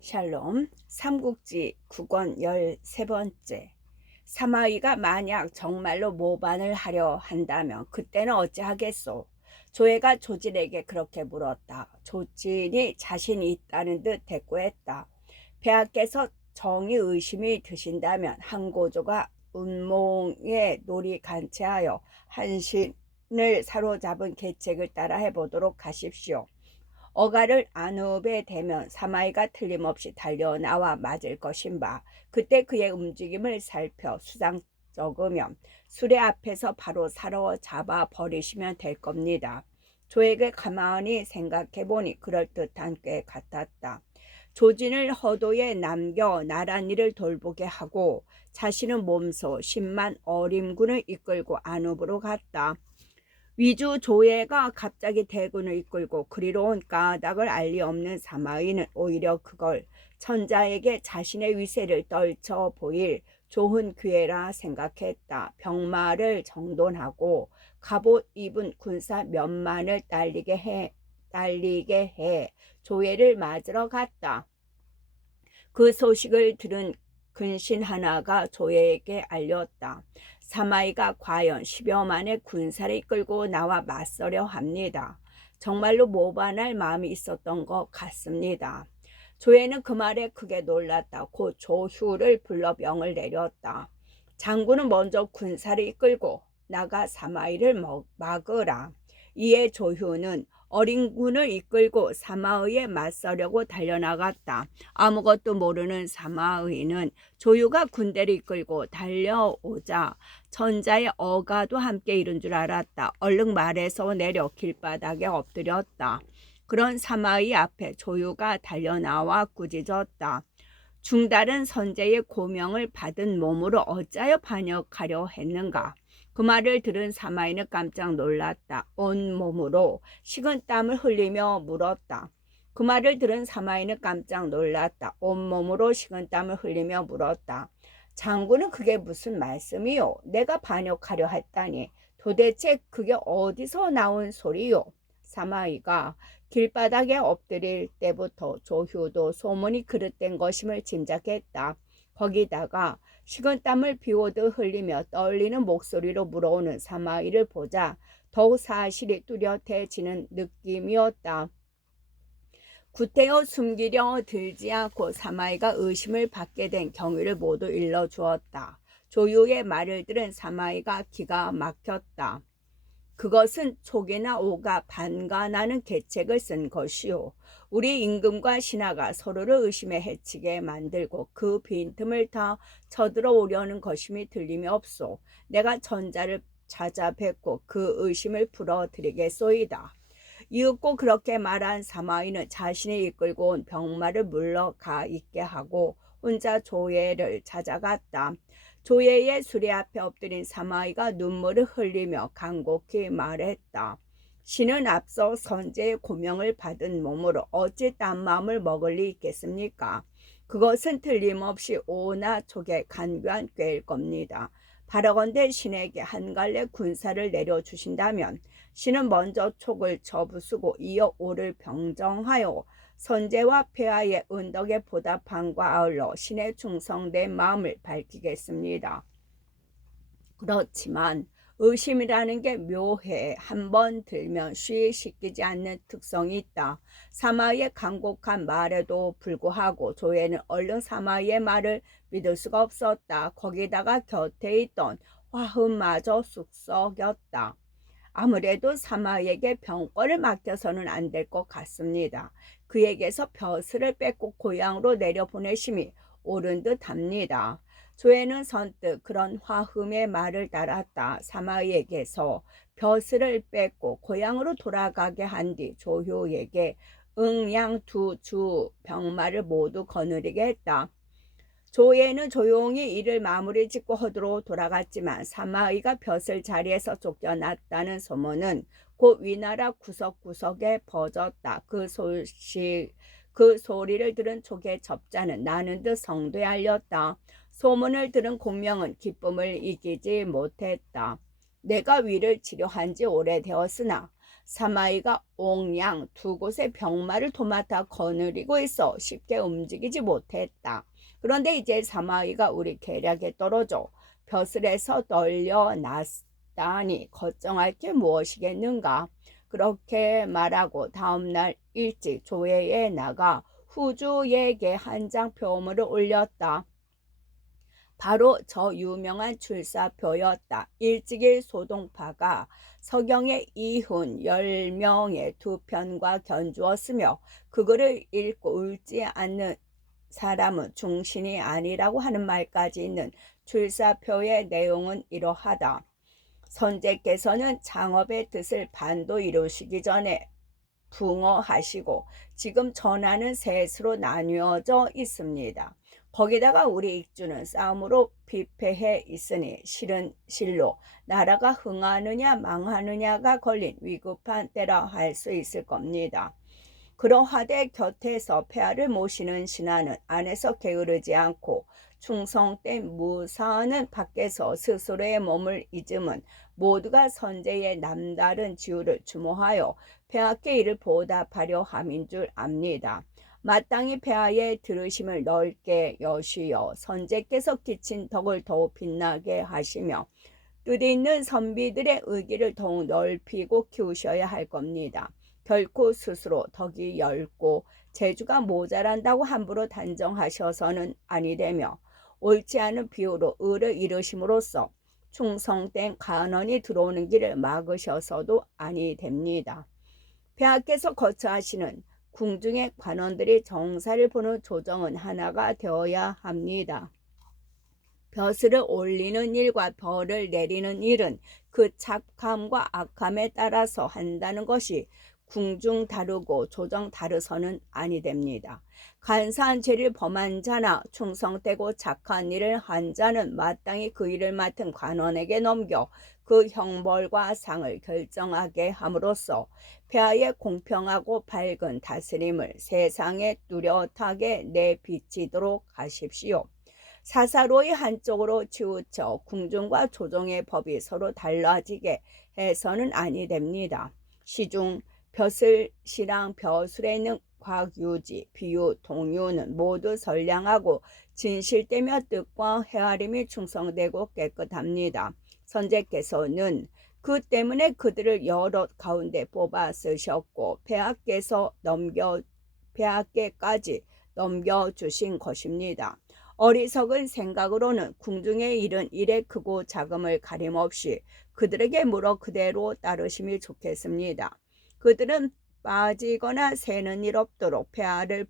샬롬 삼국지 9권 13번째. 사마이가 만약 정말로 모반을 하려 한다면 그때는 어찌하겠소? 조회가 조진에게 그렇게 물었다. 조진이 자신이 있다는 듯 대꾸했다. 폐하께서 정의 의심이 드신다면 한고조가 운몽의 놀이 간체하여 한신을 사로잡은 계책을 따라 해보도록 하십시오. 어가를 안읍에 대면 사마이가 틀림없이 달려나와 맞을 것인바 그때 그의 움직임을 살펴 수상 적으면 수레 앞에서 바로 사로잡아 버리시면 될 겁니다. 조에게 가만히 생각해보니 그럴듯한 꽤 같았다. 조진을 허도에 남겨 나란 일을 돌보게 하고 자신은 몸소 10만 어림군을 이끌고 안읍으로 갔다. 위주 조예가 갑자기 대군을 이끌고 그리로 온 까닭을 알 리 없는 사마이는 오히려 그걸 천자에게 자신의 위세를 떨쳐 보일 좋은 기회라 생각했다. 병마를 정돈하고 갑옷 입은 군사 몇만을 딸리게 해 조예를 맞으러 갔다. 그 소식을 들은 근신 하나가 조예에게 알렸다. 사마이가 과연 10여만의 군사를 이끌고 나와 맞서려 합니다. 정말로 모반할 마음이 있었던 것 같습니다. 조예는 그 말에 크게 놀랐다. 곧 조휴를 불러 명을 내렸다. 장군은 먼저 군사를 이끌고 나가 사마이를 막으라. 이에 조휴는 어린 군을 이끌고 사마의에 맞서려고 달려나갔다. 아무것도 모르는 사마의는 조유가 군대를 이끌고 달려오자 천자의 어가도 함께 이른 줄 알았다. 얼른 말에서 내려 길바닥에 엎드렸다. 그런 사마의 앞에 조유가 달려나와 꾸짖었다. 중다른 선제의 고명을 받은 몸으로 어찌하여 반역하려 했는가? 그 말을 들은 사마이는 깜짝 놀랐다. 온몸으로 식은땀을 흘리며 물었다. 그 말을 들은 사마이는 깜짝 놀랐다. 온몸으로 식은땀을 흘리며 물었다. 장군은 그게 무슨 말씀이요? 내가 반역하려 했다니 도대체 그게 어디서 나온 소리요? 사마이가 길바닥에 엎드릴 때부터 조휴도 소문이 그릇된 것임을 짐작했다. 거기다가 식은땀을 비오듯 흘리며 떨리는 목소리로 물어오는 사마이를 보자 더욱 사실이 뚜렷해지는 느낌이었다. 구태여 숨기려 들지 않고 사마이가 의심을 받게 된 경위를 모두 일러주었다. 조유의 말을 들은 사마이가 기가 막혔다. 그것은 촉이나 오가 반간하는 계책을 쓴 것이요. 우리 임금과 신하가 서로를 의심에 해치게 만들고 그 빈틈을 다 쳐들어오려는 것임이 틀림이 없소. 내가 전자를 찾아뵙고 그 의심을 풀어드리겠소이다. 이윽고 그렇게 말한 사마이는 자신이 이끌고 온 병마를 물러가 있게 하고 혼자 조예를 찾아갔다. 조예의 수레 앞에 엎드린 사마이가 눈물을 흘리며 간곡히 말했다. 신은 앞서 선제의 고명을 받은 몸으로 어찌 딴 마음을 먹을 리 있겠습니까? 그것은 틀림없이 오나 촉의 간교한 꾀일 겁니다. 바라건대 신에게 한 갈래 군사를 내려주신다면 신은 먼저 촉을 쳐부수고 이어 오를 병정하여 선제와 폐하의 은덕에 보답함과 아울러 신의 충성된 마음을 밝히겠습니다. 그렇지만 의심이라는 게 묘해 한번 들면 쉬이 씻기지 않는 특성이 있다. 사마이의 간곡한 말에도 불구하고 조예는 얼른 사마이의 말을 믿을 수가 없었다. 거기다가 곁에 있던 화흠마저 쑥 썩였다. 아무래도 사마이에게 병권을 맡겨서는 안 될 것 같습니다. 그에게서 벼슬을 뺏고 고향으로 내려보내심이 옳은 듯 합니다. 조에는 선뜻 그런 화흠의 말을 따랐다. 사마이에게서 벼슬을 뺏고 고향으로 돌아가게 한 뒤 조효에게 응양 두 주 병마를 모두 거느리게 했다. 조예는 조용히 일을 마무리 짓고 허드로 돌아갔지만 사마이가 벼슬 자리에서 쫓겨났다는 소문은 곧 위나라 구석구석에 퍼졌다. 그 소리를 들은 촉의 접자는 나는 듯 성도에 알렸다. 소문을 들은 공명은 기쁨을 이기지 못했다. 내가 위를 치료한 지 오래되었으나 사마이가 옥양 두 곳의 병마를 도맡아 거느리고 있어 쉽게 움직이지 못했다. 그런데 이제 사마이가 우리 계략에 떨어져 벼슬에서 널려났다니 걱정할 게 무엇이겠는가. 그렇게 말하고 다음날 일찍 조회에 나가 후주에게 한 장 표물을 올렸다. 바로 저 유명한 출사표였다. 일찍이 소동파가 서경의 이훈 10명의 두 편과 견주었으며 그거를 읽고 울지 않는 사람은 중신이 아니라고 하는 말까지 있는 출사표의 내용은 이러하다. 선제께서는 창업의 뜻을 반도 이루시기 전에 붕어하시고 지금 전하는 셋으로 나뉘어져 있습니다. 거기다가 우리 익주는 싸움으로 비패해 있으니 실은 실로 나라가 흥하느냐 망하느냐가 걸린 위급한 때라 할 수 있을 겁니다. 그러하되 곁에서 폐하를 모시는 신하는 안에서 게으르지 않고 충성된 무사는 밖에서 스스로의 몸을 잊음은 모두가 선제의 남다른 지우를 주모하여 폐하께 이를 보답하려 함인 줄 압니다. 마땅히 폐하의 들으심을 넓게 여시어 선제께서 끼친 덕을 더욱 빛나게 하시며 뜻이 있는 선비들의 의기를 더욱 넓히고 키우셔야 할 겁니다. 결코 스스로 덕이 넓고 재주가 모자란다고 함부로 단정하셔서는 아니되며 옳지 않은 비유로 의를 이루심으로써 충성된 간원이 들어오는 길을 막으셔서도 아니됩니다. 폐하께서 거처하시는 궁중의 관원들이 정사를 보는 조정은 하나가 되어야 합니다. 벼슬을 올리는 일과 벌을 내리는 일은 그 착함과 악함에 따라서 한다는 것이 궁중 다르고 조정 다르서는 아니됩니다. 간사한 죄를 범한 자나 충성되고 착한 일을 한 자는 마땅히 그 일을 맡은 관원에게 넘겨 그 형벌과 상을 결정하게 함으로써 폐하의 공평하고 밝은 다스림을 세상에 뚜렷하게 내비치도록 하십시오. 사사로이 한쪽으로 치우쳐 궁중과 조정의 법이 서로 달라지게 해서는 아니됩니다. 시중 벼슬, 시랑, 벼슬에 있는 곽유지, 비유, 동유는 모두 선량하고 진실되며 뜻과 헤아림이 충성되고 깨끗합니다. 선제께서는 그 때문에 그들을 여러 가운데 뽑아 쓰셨고 폐하께까지 넘겨주신 것입니다. 어리석은 생각으로는 궁중의 일은 일의 크고 작음을 가림없이 그들에게 물어 그대로 따르심이 좋겠습니다. 그들은 빠지거나 새는 일 없도록 폐하를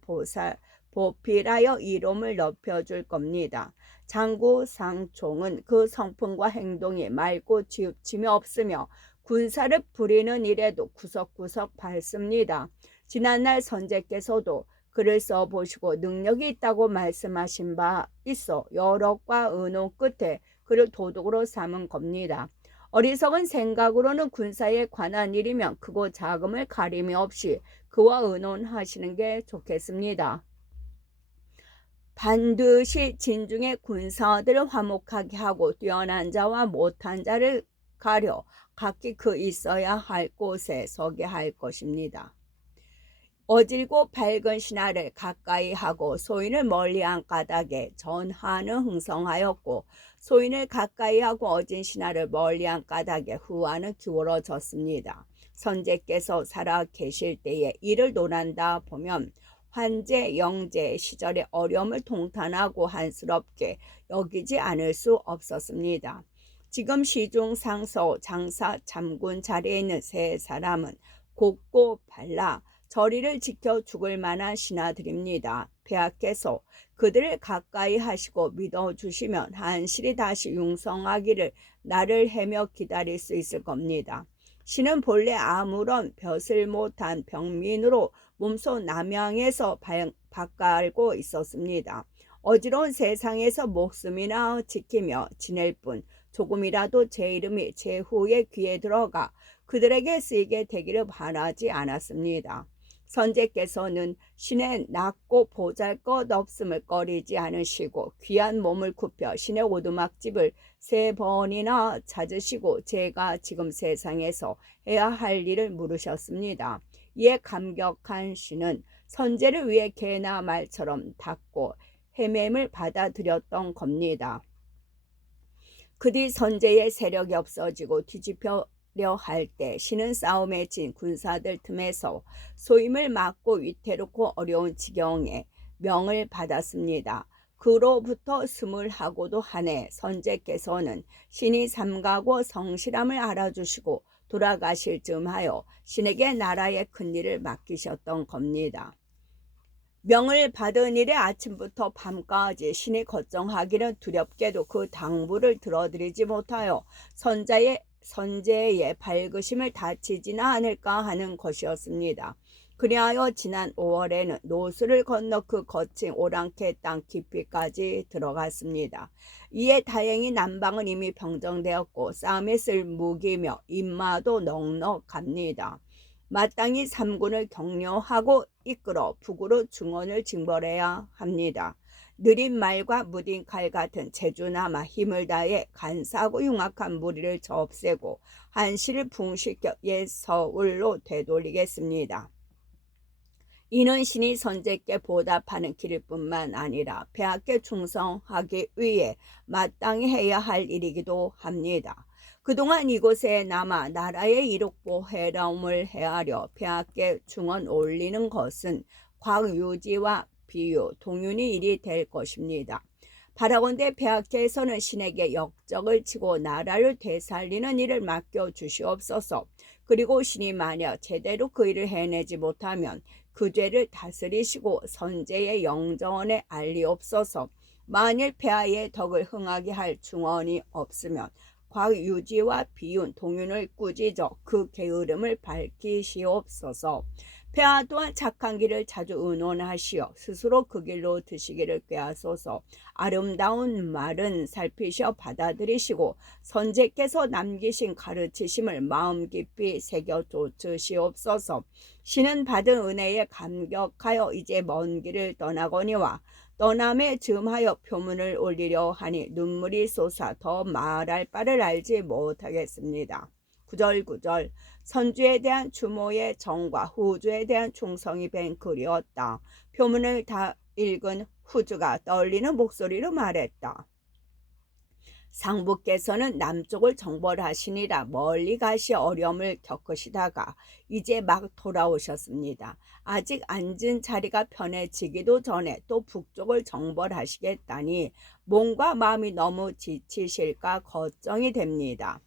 보필하여 이름을 높여줄 겁니다. 장구 상총은 그 성품과 행동이 맑고 지읍짐이 없으며 군사를 부리는 일에도 구석구석 밟습니다. 지난날 선제께서도 글을 써보시고 능력이 있다고 말씀하신 바 있어 여력과 의논 끝에 그를 도둑으로 삼은 겁니다. 어리석은 생각으로는 군사에 관한 일이면 크고 작음을 가림이 없이 그와 의논하시는 게 좋겠습니다. 반드시 진중의 군사들을 화목하게 하고 뛰어난 자와 못한 자를 가려 각기 그 있어야 할 곳에 서게 할 것입니다. 어질고 밝은 신하를 가까이 하고 소인을 멀리한 까닭에 전하는 흥성하였고 소인을 가까이 하고 어진 신하를 멀리한 까닭에 후하는 기울어졌습니다. 선제께서 살아 계실 때에 이를 논한다 보면 환제, 영제 시절의 어려움을 통탄하고 한스럽게 여기지 않을 수 없었습니다. 지금 시중 상서, 장사, 참군 자리에 있는 세 사람은 곱고 발라 저리를 지켜 죽을 만한 신하들입니다. 폐하께서 그들을 가까이 하시고 믿어주시면 한실이 다시 융성하기를 나를 헤며 기다릴 수 있을 겁니다. 신은 본래 아무런 벼슬 못한 병민으로 몸소 남양에서 밭갈고 있었습니다. 어지러운 세상에서 목숨이나 지키며 지낼 뿐 조금이라도 제 이름이 제후의 귀에 들어가 그들에게 쓰이게 되기를 바라지 않았습니다. 선제께서는 신의 낮고 보잘것없음을 꺼리지 않으시고 귀한 몸을 굽혀 신의 오두막집을 3번이나 찾으시고 제가 지금 세상에서 해야 할 일을 물으셨습니다. 이에 감격한 신은 선제를 위해 개나 말처럼 닦고 헤매임을 받아들였던 겁니다. 그 뒤 선제의 세력이 없어지고 뒤집혀려 할 때 신은 싸움에 진 군사들 틈에서 소임을 맡고 위태롭고 어려운 지경에 명을 받았습니다. 그로부터 20하고도 한 해 선제께서는 신이 삼가고 성실함을 알아주시고 돌아가실 즈음하여 신에게 나라의 큰일을 맡기셨던 겁니다. 명을 받은 일에 아침부터 밤까지 신이 걱정하기는 두렵게도 그 당부를 들어드리지 못하여 선제의 밝으심을 다치지나 않을까 하는 것이었습니다. 그리하여 지난 5월에는 노수를 건너 그 거친 오랑캐 땅 깊이까지 들어갔습니다. 이에 다행히 남방은 이미 평정되었고 싸움에 쓸 무기며 인마도 넉넉합니다. 마땅히 삼군을 격려하고 이끌어 북으로 중원을 징벌해야 합니다. 느린 말과 무딘 칼 같은 제주남아 힘을 다해 간사하고 흉악한 무리를 없애고 한시를 붕시켜 옛 서울로 되돌리겠습니다. 이는 신이 선제께 보답하는 길일 뿐만 아니라 폐하께 충성하기 위해 마땅히 해야 할 일이기도 합니다. 그동안 이곳에 남아 나라의 이룩보 해라움을 헤아려 폐하께 중원 올리는 것은 곽유지와 비유, 동윤이 일이 될 것입니다. 바라건대 폐하께서는 신에게 역적을 치고 나라를 되살리는 일을 맡겨주시옵소서. 그리고 신이 만약 제대로 그 일을 해내지 못하면 그 죄를 다스리시고 선제의 영정원에 알리옵소서. 만일 폐하의 덕을 흥하게 할 중원이 없으면 곽유지와 비윤, 동윤을 꾸짖어 그 게으름을 밝히시옵소서. 폐하 또한 착한 길을 자주 의논하시어 스스로 그 길로 드시기를 꾀하소서. 아름다운 말은 살피셔 받아들이시고 선제께서 남기신 가르치심을 마음 깊이 새겨 좇으시옵소서. 신은 받은 은혜에 감격하여 이제 먼 길을 떠나거니와 떠남에 즈음하여 표문을 올리려 하니 눈물이 솟아 더 말할 바를 알지 못하겠습니다. 구절구절 선주에 대한 추모의 정과 후주에 대한 충성이 된 글이었다. 표문을 다 읽은 후주가 떨리는 목소리로 말했다. 상부께서는 남쪽을 정벌하시니라 멀리 가시 어려움을 겪으시다가 이제 막 돌아오셨습니다. 아직 앉은 자리가 편해지기도 전에 또 북쪽을 정벌하시겠다니 몸과 마음이 너무 지치실까 걱정이 됩니다.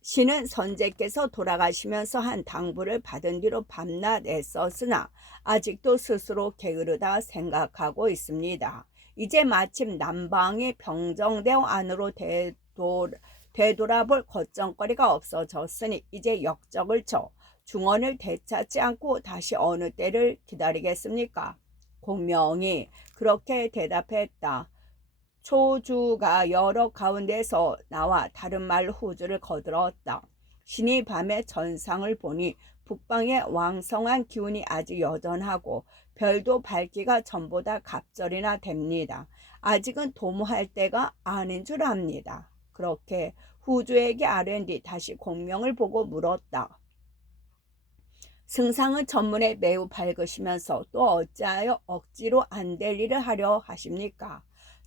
신은 선제께서 돌아가시면서 한 당부를 받은 뒤로 밤낮 애썼으나 아직도 스스로 게으르다 생각하고 있습니다. 이제 마침 남방이 평정되어 안으로 되돌아볼 걱정거리가 없어졌으니 이제 역적을 쳐 중원을 되찾지 않고 다시 어느 때를 기다리겠습니까? 공명이 그렇게 대답했다. 초주가 여러 가운데서 나와 다른 말로 후주를 거들었다. 신이 밤에 전상을 보니 북방의 왕성한 기운이 아직 여전하고 별도 밝기가 전보다 갑절이나 됩니다. 아직은 도모할 때가 아닌 줄 압니다. 그렇게 후주에게 아뢰는 뒤 다시 공명을 보고 물었다. 승상은 전문에 매우 밝으시면서 또 어찌하여 억지로 안 될 일을 하려 하십니까?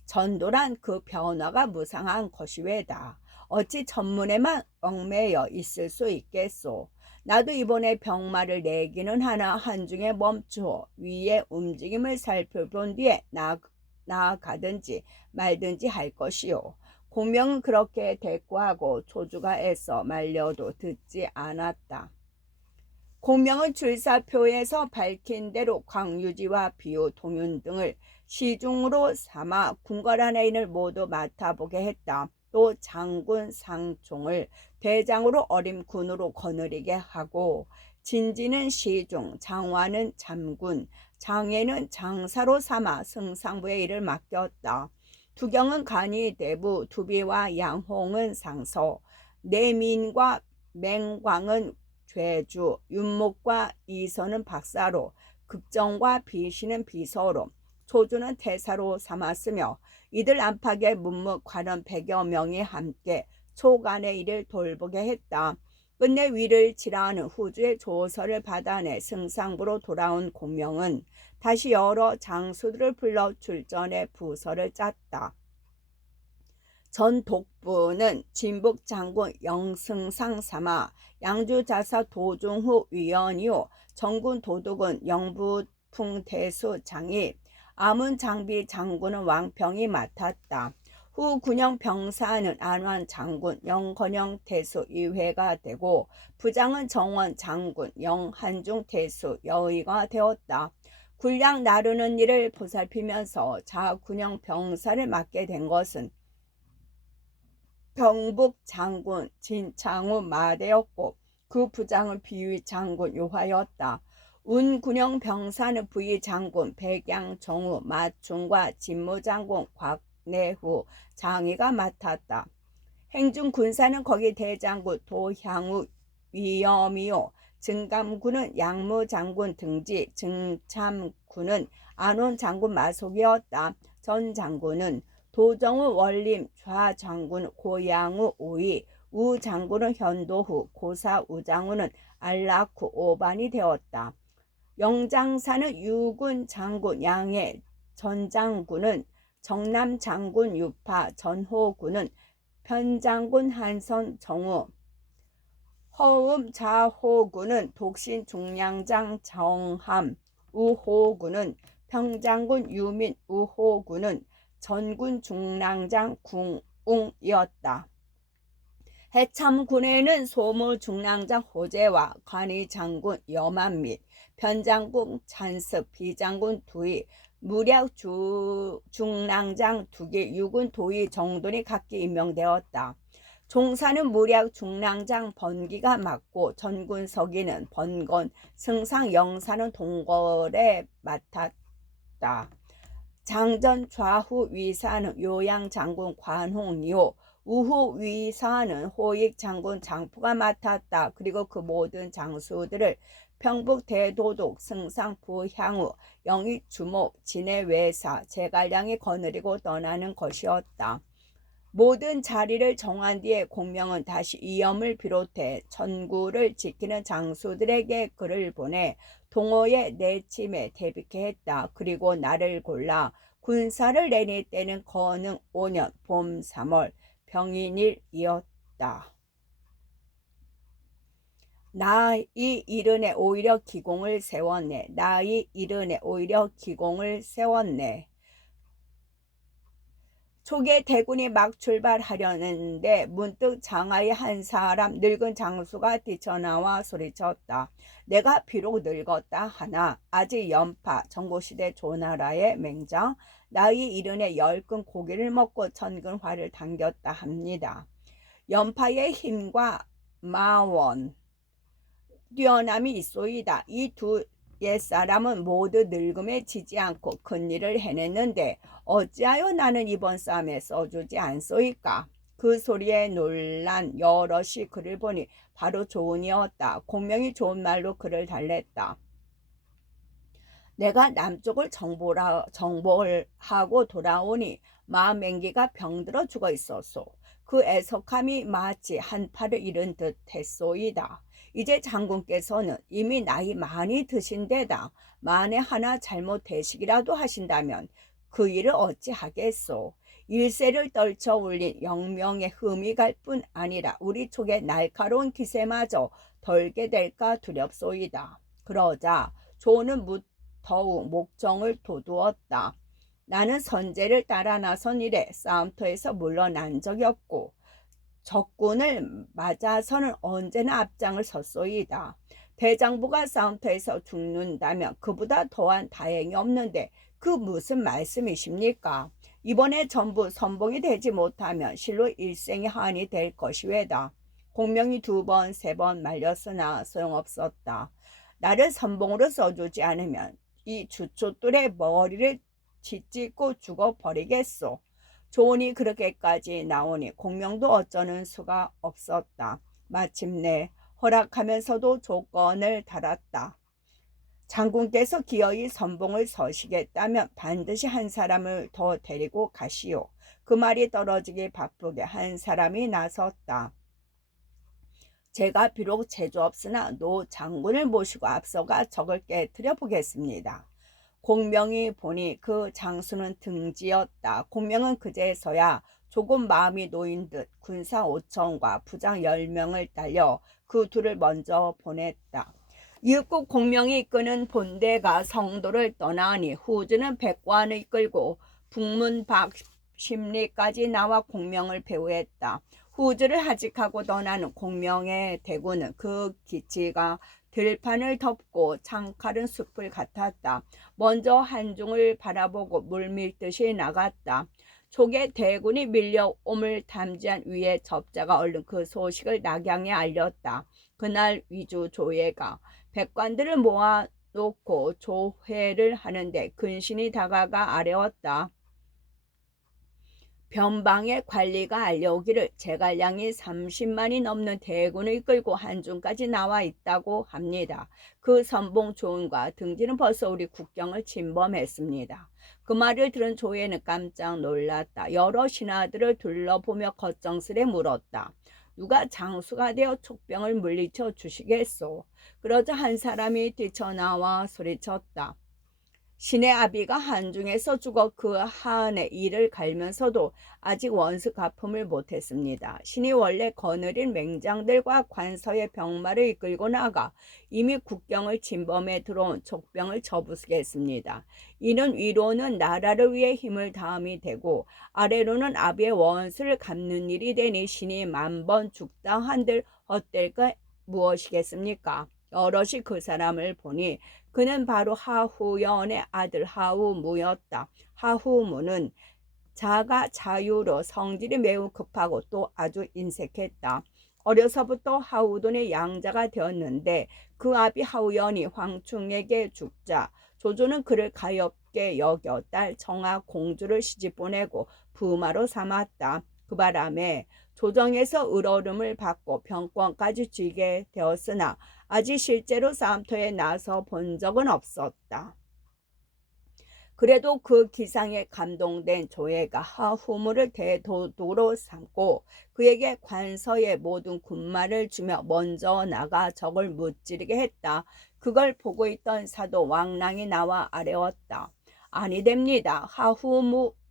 전도란 그 변화가 무상한 것이외다. 어찌 전문에만 얽매여 있을 수 있겠소. 나도 이번에 병마를 내기는 하나 한중에 멈추어 위의 움직임을 살펴본 뒤에 나아가든지 말든지 할 것이요. 공명은 그렇게 대꾸하고 초주가 애써 말려도 듣지 않았다. 공명은 출사표에서 밝힌 대로 광유지와 비유, 동윤 등을 시중으로 삼아 궁궐 인을 모두 맡아보게 했다. 또 장군 상종을 대장으로 어린 군으로 거느리게 하고 진지는 시중, 장화는 잠군, 장애는 장사로 삼아 승상부의 일을 맡겼다. 두경은 간이대부, 두비와 양홍은 상서, 내민과 맹광은 죄주, 윤목과 이서는 박사로, 극정과 비시는 비서로, 초주는 태사로 삼았으며 이들 안팎의 문무 관원 100여 명이 함께 초간의 일을 돌보게 했다. 끝내 위를 지라하는 후주의 조서를 받아내 승상부로 돌아온 공명은 다시 여러 장수들을 불러 출전해 부서를 짰다. 전 독부는 진북 장군 영승상 삼아 양주자사 도중후 위원이요 정군 도독은 영부풍 대수 장이 암은 장비 장군은 왕평이 맡았다. 후 군영 병사는 안환 장군 영건영 대수 이회가 되고 부장은 정원 장군 영한중 대수 여의가 되었다. 군량 나르는 일을 보살피면서 자군영 병사를 맡게 된 것은 병북 장군 진창우 마대였고 그 부장은 비위 장군 요하였다. 운군영 병사는 부위 장군 백양정우 마충과 진무장군 곽내후 장의가 맡았다. 행중 군사는 거기 대장군 도향우 위엄이요 증감군은 양무장군 등지 증참군은 안원장군 마속이었다. 전 장군은 도정우 원림 좌장군 고양우 오이 우장군은 현도후 고사 우장우는 안락후 오반이 되었다. 영장사는 유군 장군 양해 전장군은 정남 장군 유파 전호군은 편장군 한선 정우 허음 자호군은 독신 중량장 정함 우호군은 평장군 유민 우호군은 전군 중랑장 궁웅이었다. 해참군에는 소무 중랑장 호재와 관이장군 여만 및 편장군 찬습 비장군 두이 무략 중랑장 두기 육군 도의 정돈이 각기 임명되었다. 종사는 무략 중랑장 번기가 맡고 전군 서기는 번건 승상 영사는 동거에 맡았다. 장전 좌후 위사는 요양 장군 관홍이요 우후 위사는 호익 장군 장포가 맡았다. 그리고 그 모든 장수들을 평북 대도독 승상 부향후 영익 주목 진해 외사 제갈량이 거느리고 떠나는 것이었다. 모든 자리를 정한 뒤에 공명은 다시 이염을 비롯해 천구를 지키는 장수들에게 글을 보내 동호의 내침에 대비케 했다. 그리고 날을 골라 군사를 내릴 때는 건흥 5년 봄 3월 병인일이었다. 나이 이른에 오히려 기공을 세웠네. 나이 이른에 오히려 기공을 세웠네. 초기에 대군이 막 출발하려는데 문득 장하의 한 사람 늙은 장수가 뛰쳐나와 소리쳤다. 내가 비록 늙었다 하나 아직 연파 전고시대 조나라의 맹장 나이 이른에 10근 고기를 먹고 1000근 활을 당겼다 합니다. 연파의 힘과 마원 뛰어남이 있소이다. 이 두 옛사람은 모두 늙음에 지지 않고 큰 일을 해냈는데 어찌하여 나는 이번 싸움에 써주지 않소이까. 그 소리에 놀란 여럿이 그를 보니 바로 조은이었다. 공명이 좋은 말로 그를 달랬다. 내가 남쪽을 정보를 하고 돌아오니 마맹기가 병들어 죽어 있었소. 그 애석함이 마치 한 팔을 잃은 듯 했소이다. 이제 장군께서는 이미 나이 많이 드신 데다 만에 하나 잘못되시기라도 하신다면 그 일을 어찌하겠소. 일세를 떨쳐 올린 영명의 흠이 갈 뿐 아니라 우리 촉의 날카로운 기세마저 덜게 될까 두렵소이다. 그러자 조는 더욱 목정을 돋우었다. 나는 선제를 따라 나선 이래 싸움터에서 물러난 적이 없고 적군을 맞아서는 언제나 앞장을 섰소이다. 대장부가 싸움터에서 죽는다면 그보다 더한 다행이 없는데 그 무슨 말씀이십니까? 이번에 전부 선봉이 되지 못하면 실로 일생의 한이 될 것이외다. 공명이 2번, 3번 말렸으나 소용없었다. 나를 선봉으로 써주지 않으면 이 주초들의 머리를 짓찍고 죽어버리겠소. 조언이 그렇게까지 나오니 공명도 어쩌는 수가 없었다. 마침내 허락하면서도 조건을 달았다. 장군께서 기어이 선봉을 서시겠다면 반드시 한 사람을 더 데리고 가시오. 그 말이 떨어지기 바쁘게 한 사람이 나섰다. 제가 비록 재주 없으나 노 장군을 모시고 앞서가 적을 깨뜨려 보겠습니다. 공명이 보니 그 장수는 등지였다. 공명은 그제서야 조금 마음이 놓인 듯 군사 5천과 부장 10명을 딸려 그 둘을 먼저 보냈다. 이윽고 공명이 이끄는 본대가 성도를 떠나니 후주는 백관을 이끌고 북문 박심리까지 나와 공명을 배후했다. 후주를 하직하고 떠나는 공명의 대군은 그 기치가 들판을 덮고 창칼은 숲을 같았다. 먼저 한중을 바라보고 물밀듯이 나갔다. 촉의 대군이 밀려옴을 담지한 위에 접자가 얼른 그 소식을 낙양에 알렸다. 그날 위주 조회가 백관들을 모아놓고 조회를 하는데 근신이 다가가 아뢰었다. 변방의 관리가 알려오기를 제갈량이 30만이 넘는 대군을 이끌고 한중까지 나와 있다고 합니다. 그 선봉 조은과 등지는 벌써 우리 국경을 침범했습니다. 그 말을 들은 조회는 깜짝 놀랐다. 여러 신하들을 둘러보며 걱정스레 물었다. 누가 장수가 되어 촉병을 물리쳐 주시겠소? 그러자 한 사람이 뛰쳐나와 소리쳤다. 신의 아비가 한중에서 죽어 그 한의 이를 갈면서도 아직 원수 갚음을 못했습니다. 신이 원래 거느린 맹장들과 관서의 병마를 이끌고 나가 이미 국경을 침범해 들어온 촉병을 쳐부수겠습니다. 이는 위로는 나라를 위해 힘을 다함이 되고 아래로는 아비의 원수를 갚는 일이 되니 신이 만번 죽다 한들 헛될까 무엇이겠습니까? 여럿이 그 사람을 보니 그는 바로 하후연의 아들 하후무였다. 하후무는 자가 자유로 성질이 매우 급하고 또 아주 인색했다. 어려서부터 하후돈의 양자가 되었는데 그 아비 하후연이 황충에게 죽자 조조는 그를 가엾게 여겨 딸 청아 공주를 시집 보내고 부마로 삼았다. 그 바람에 조정에서 을어름을 받고 병권까지 쥐게 되었으나 아직 실제로 싸움터에 나서 본 적은 없었다. 그래도 그 기상에 감동된 조회가 하후무를 대도독으로 삼고 그에게 관서의 모든 군마를 주며 먼저 나가 적을 무찌르게 했다. 그걸 보고 있던 사도 왕랑이 나와 아뢰었다. 아니 됩니다.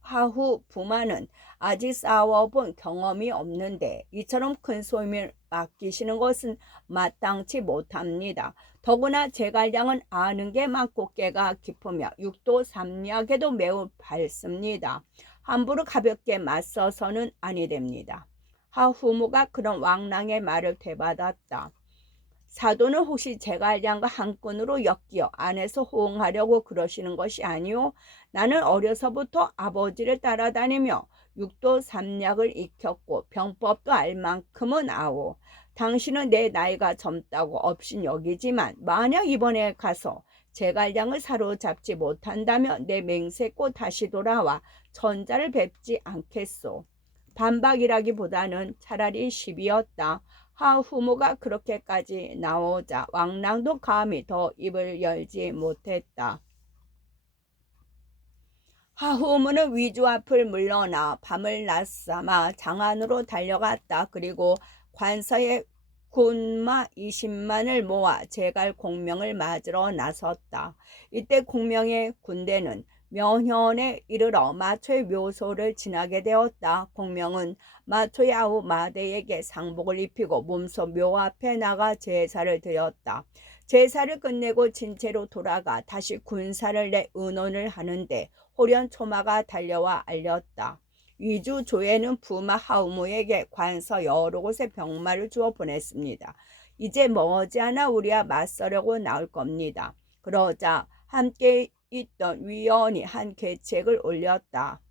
하후 부마는 아직 싸워본 경험이 없는데 이처럼 큰 소임을 맡기시는 것은 마땅치 못합니다. 더구나 제갈량은 아는 게 많고 깨가 깊으며 육도 삼약에도 매우 밝습니다. 함부로 가볍게 맞서서는 아니 됩니다. 하후무가 그런 왕랑의 말을 되받았다. 사도는 혹시 제갈량과 한끈으로 엮여 안에서 호응하려고 그러시는 것이 아니오? 나는 어려서부터 아버지를 따라다니며 육도 삼약을 익혔고 병법도 알 만큼은 아오. 당신은 내 나이가 젊다고 업신여기지만 만약 이번에 가서 제갈량을 사로잡지 못한다면 내 맹세코 다시 돌아와 천자를 뵙지 않겠소. 반박이라기보다는 차라리 시비였다. 하후무가 그렇게까지 나오자 왕랑도 감히 더 입을 열지 못했다. 하후무는 위주 앞을 물러나 밤을 낮삼아 장안으로 달려갔다. 그리고 관서의 군마 20만을 모아 제갈 공명을 맞으러 나섰다. 이때 공명의 군대는 명현에 이르러 마초의 묘소를 지나게 되었다. 공명은 마초의 아우 마대에게 상복을 입히고 몸소 묘 앞에 나가 제사를 드렸다. 제사를 끝내고 진채로 돌아가 다시 군사를 내 의논을 하는데 호련 초마가 달려와 알렸다. 위주 조회는 부마 하우무에게 관서 여러 곳에 병마를 주어 보냈습니다. 이제 머지않아 우리와 맞서려고 나올 겁니다. 그러자 함께 있던 위원이 한 계책을 올렸다.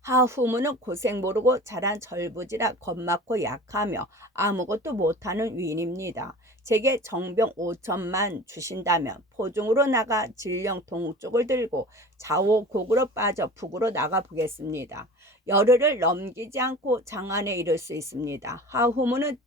하후무는 고생 모르고 자란 절부지라 겁많고 약하며 아무것도 못하는 위인입니다. 제게 정병 5천만 주신다면 포중으로 나가 진령 동쪽을 들고 좌우곡으로 빠져 북으로 나가 보겠습니다. 열흘을 넘기지 않고 장안에 이를 수 있습니다. 하후무는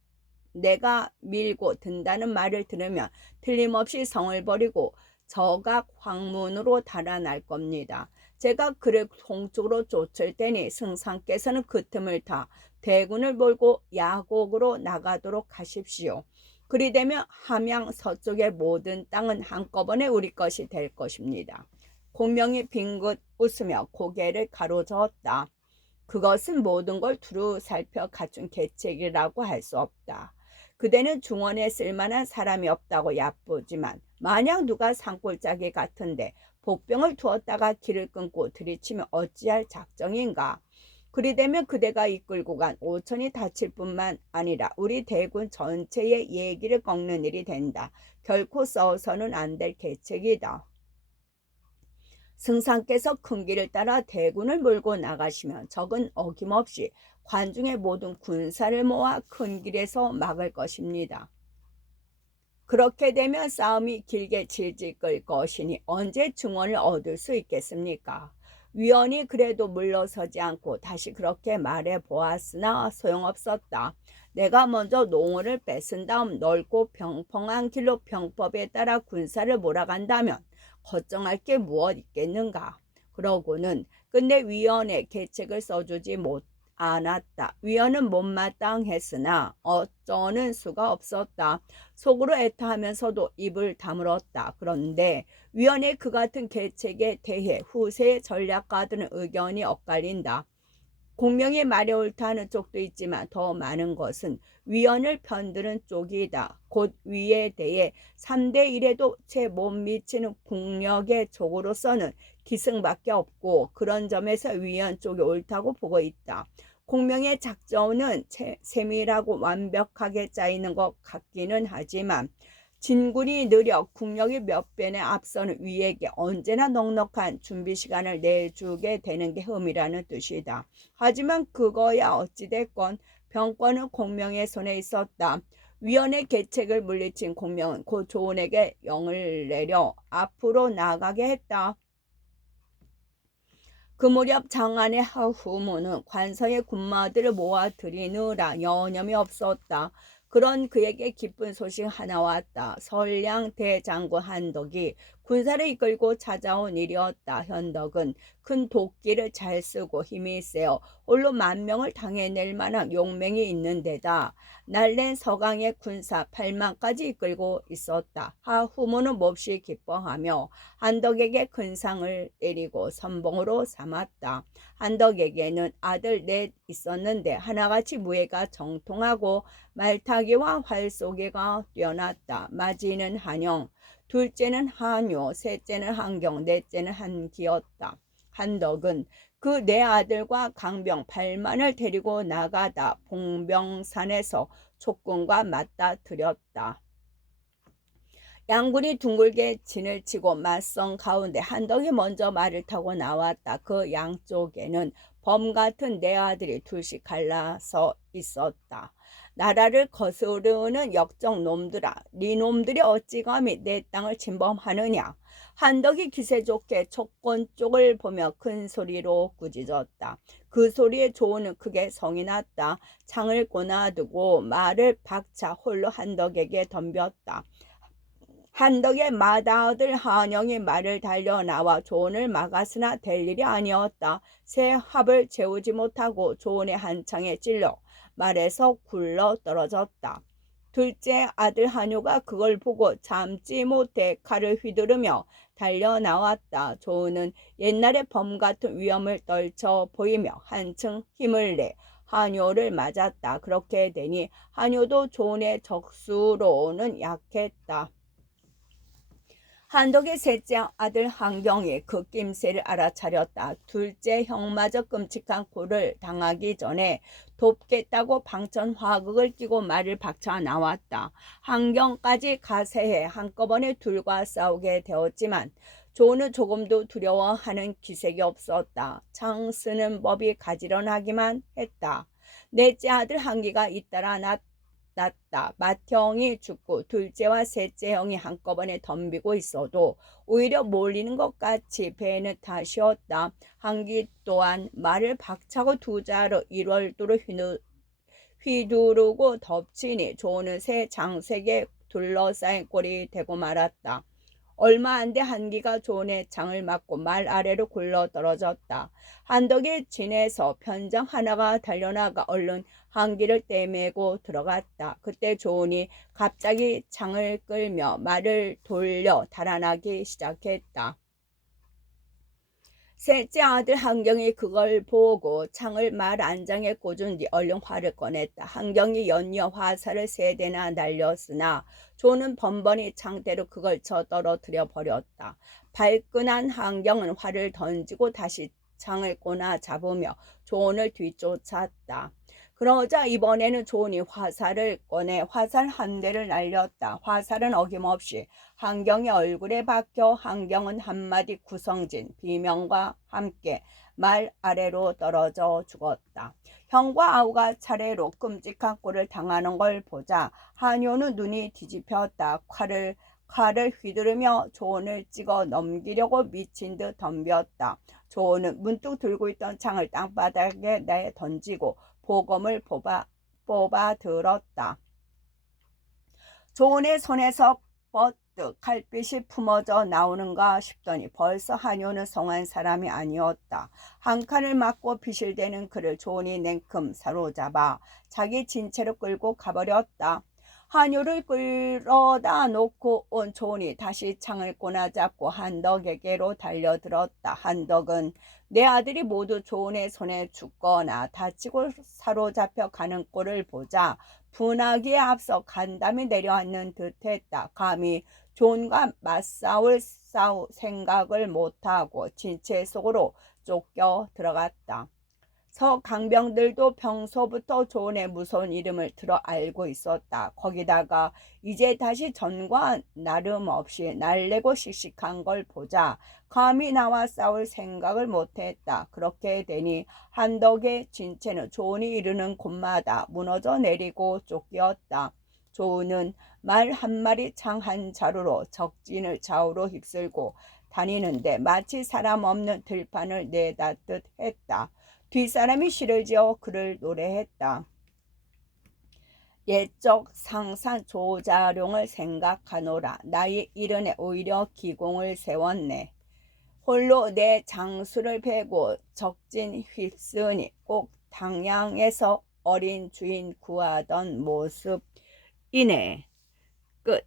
내가 밀고 든다는 말을 들으면 틀림없이 성을 버리고 저각 황문으로 달아날 겁니다. 제가 그를 동쪽으로 쫓을 테니 승상께서는 그 틈을 타 대군을 몰고 야곡으로 나가도록 하십시오. 그리 되면 함양 서쪽의 모든 땅은 한꺼번에 우리 것이 될 것입니다. 공명이 빙긋 웃으며 고개를 가로저었다. 그것은 모든 걸 두루 살펴 갖춘 계책이라고 할 수 없다. 그대는 중원에 쓸만한 사람이 없다고 얕보지만 만약 누가 산골짜기 같은데 복병을 두었다가 길을 끊고 들이치면 어찌할 작정인가. 그리되면 그대가 이끌고 간 5천이 다칠 뿐만 아니라 우리 대군 전체의 예기를 꺾는 일이 된다. 결코 써서는 안 될 계책이다. 승상께서 큰 길을 따라 대군을 몰고 나가시면 적은 어김없이 관중의 모든 군사를 모아 큰 길에서 막을 것입니다. 그렇게 되면 싸움이 길게 질질 끌 것이니 언제 중원을 얻을 수 있겠습니까? 위원이 그래도 물러서지 않고 다시 그렇게 말해 보았으나 소용없었다. 내가 먼저 농어를 뺏은 다음 넓고 평평한 길로 병법에 따라 군사를 몰아간다면 걱정할 게 무엇 있겠는가. 그러고는 끝내 위원의 계책을 써주지 않았다. 위원은 못마땅했으나 어쩌는 수가 없었다. 속으로 애타하면서도 입을 다물었다. 그런데 위원의 그 같은 계책에 대해 후세의 전략가들은 의견이 엇갈린다. 공명이 말이 옳다 하는 쪽도 있지만 더 많은 것은 위원을 편드는 쪽이다. 곧 위에 대해 3대 1에도 채 못 미치는 국력의 쪽으로서는 기승밖에 없고 그런 점에서 위원 쪽이 옳다고 보고 있다. 공명의 작전은 세밀하고 완벽하게 짜이는 것 같기는 하지만 진군이 느려 국력이 몇 배나 앞서는 위에게 언제나 넉넉한 준비 시간을 내주게 되는 게 흠이라는 뜻이다. 하지만 그거야 어찌됐건 병권은 공명의 손에 있었다. 위원의 계책을 물리친 공명은 곧 조은에게 영을 내려 앞으로 나가게 했다. 그 무렵 장안의 하후무는 관서의 군마들을 모아들이느라 여념이 없었다. 그런 그에게 기쁜 소식 하나 왔다. 선량 대장군 한덕이 군사를 이끌고 찾아온 일이었다. 현덕은 큰 도끼를 잘 쓰고 힘이 세어 홀로 10,000명을 당해낼 만한 용맹이 있는 데다 날랜 서강의 군사 8만까지 이끌고 있었다. 하후무는 몹시 기뻐하며 한덕에게 큰 상을 내리고 선봉으로 삼았다. 한덕에게는 아들 넷 있었는데 하나같이 무예가 정통하고 말타기와 활쏘기가 뛰어났다. 마지는 한영, 둘째는 한요, 셋째는 한경, 넷째는 한기였다. 한덕은 그 네 아들과 강병 8만을 데리고 나가다 봉병산에서 촉군과 맞닥뜨렸다. 양군이 둥글게 진을 치고 맞선 가운데 한덕이 먼저 말을 타고 나왔다. 그 양쪽에는 범 같은 네 아들이 둘씩 갈라서 있었다. 나라를 거스르는 역적 놈들아, 네 놈들이 어찌 감히 내 땅을 침범하느냐. 한덕이 기세 좋게 촉권 쪽을 보며 큰 소리로 꾸짖었다. 그 소리에 조은은 크게 성이 났다. 창을 꼬나두고 말을 박차 홀로 한덕에게 덤볐다. 한덕의 맏아들 한영이 말을 달려 나와 조은을 막았으나 될 일이 아니었다. 새 합을 재우지 못하고 조은의 한창에 찔러 말에서 굴러 떨어졌다. 둘째 아들 한효가 그걸 보고 참지 못해 칼을 휘두르며 달려 나왔다. 조은은 옛날의 범 같은 위험을 떨쳐 보이며 한층 힘을 내 한효를 맞았다. 그렇게 되니 한효도 조은의 적수로는 약했다. 한덕의 셋째 아들 한경이 그 낌새를 알아차렸다. 둘째 형마저 끔찍한 꼴을 당하기 전에 돕겠다고 방천화극을 끼고 말을 박차 나왔다. 한경까지 가세해 한꺼번에 둘과 싸우게 되었지만 조은은 조금도 두려워하는 기색이 없었다. 창 쓰는 법이 가지런하기만 했다. 넷째 아들 한기가 잇따라 났다. 맏형이 죽고 둘째와 셋째 형이 한꺼번에 덤비고 있어도 오히려 몰리는 것 같이 배는 다 쉬었다. 한기 또한 말을 박차고 두 자로 일월도로 휘두르고 덮치니 조는 새 장색에 둘러싸인 꼴이 되고 말았다. 얼마 안 돼 한기가 조의 장을 맞고 말 아래로 굴러 떨어졌다. 한덕이 진에서 편장 하나가 달려나가 얼른 한기를 떼매고 들어갔다. 그때 조은이 갑자기 창을 끌며 말을 돌려 달아나기 시작했다. 셋째 아들 한경이 그걸 보고 창을 말 안장에 꽂은 뒤 얼른 활을 꺼냈다. 한경이 연이어 화살을 3대나 날렸으나 조는 번번이 창대로 그걸 쳐 떨어뜨려 버렸다. 발끈한 한경은 활을 던지고 다시 창을 꼬나 잡으며 조은을 뒤쫓았다. 그러자 이번에는 조은이 화살을 꺼내 화살 한 대를 날렸다. 화살은 어김없이 한경의 얼굴에 박혀 한경은 한마디 구성진 비명과 함께 말 아래로 떨어져 죽었다. 형과 아우가 차례로 끔찍한 꼴을 당하는 걸 보자 한효는 눈이 뒤집혔다. 칼을 휘두르며 조은을 찍어 넘기려고 미친 듯 덤볐다. 조은은 문득 들고 있던 창을 땅바닥에 내 던지고 보검을 뽑아 들었다. 조은의 손에서 버뜩 칼빛이 품어져 나오는가 싶더니 벌써 한효는 성한 사람이 아니었다. 한 칸을 맞고 비실대는 그를 조은이 냉큼 사로잡아 자기 진채로 끌고 가버렸다. 한효를 끌어다 놓고 온 조은이 다시 창을 꼬나잡고 한덕에게로 달려들었다. 한덕은 내 아들이 모두 조은의 손에 죽거나 다치고 사로잡혀 가는 꼴을 보자 분하기에 앞서 간담이 내려앉는 듯했다. 감히 조은과 맞싸울 생각을 못하고 진체 속으로 쫓겨 들어갔다. 서강병들도 평소부터 조은의 무서운 이름을 들어 알고 있었다. 거기다가 이제 다시 전과 나름없이 날래고 씩씩한 걸 보자 감히 나와 싸울 생각을 못했다. 그렇게 되니 한덕의 진체는 조은이 이르는 곳마다 무너져 내리고 쫓겼다. 조은은 말 한 마리 창 한 자루로 적진을 좌우로 휩쓸고 다니는데 마치 사람 없는 들판을 내닫듯 했다. 뒷사람이 시를 지어 그를 노래했다. 옛적 상산 조자룡을 생각하노라. 나이 이른에 오히려 기공을 세웠네. 홀로 내 장수를 베고 적진 휩쓰니 꼭 당양에서 어린 주인 구하던 모습이네. 끝.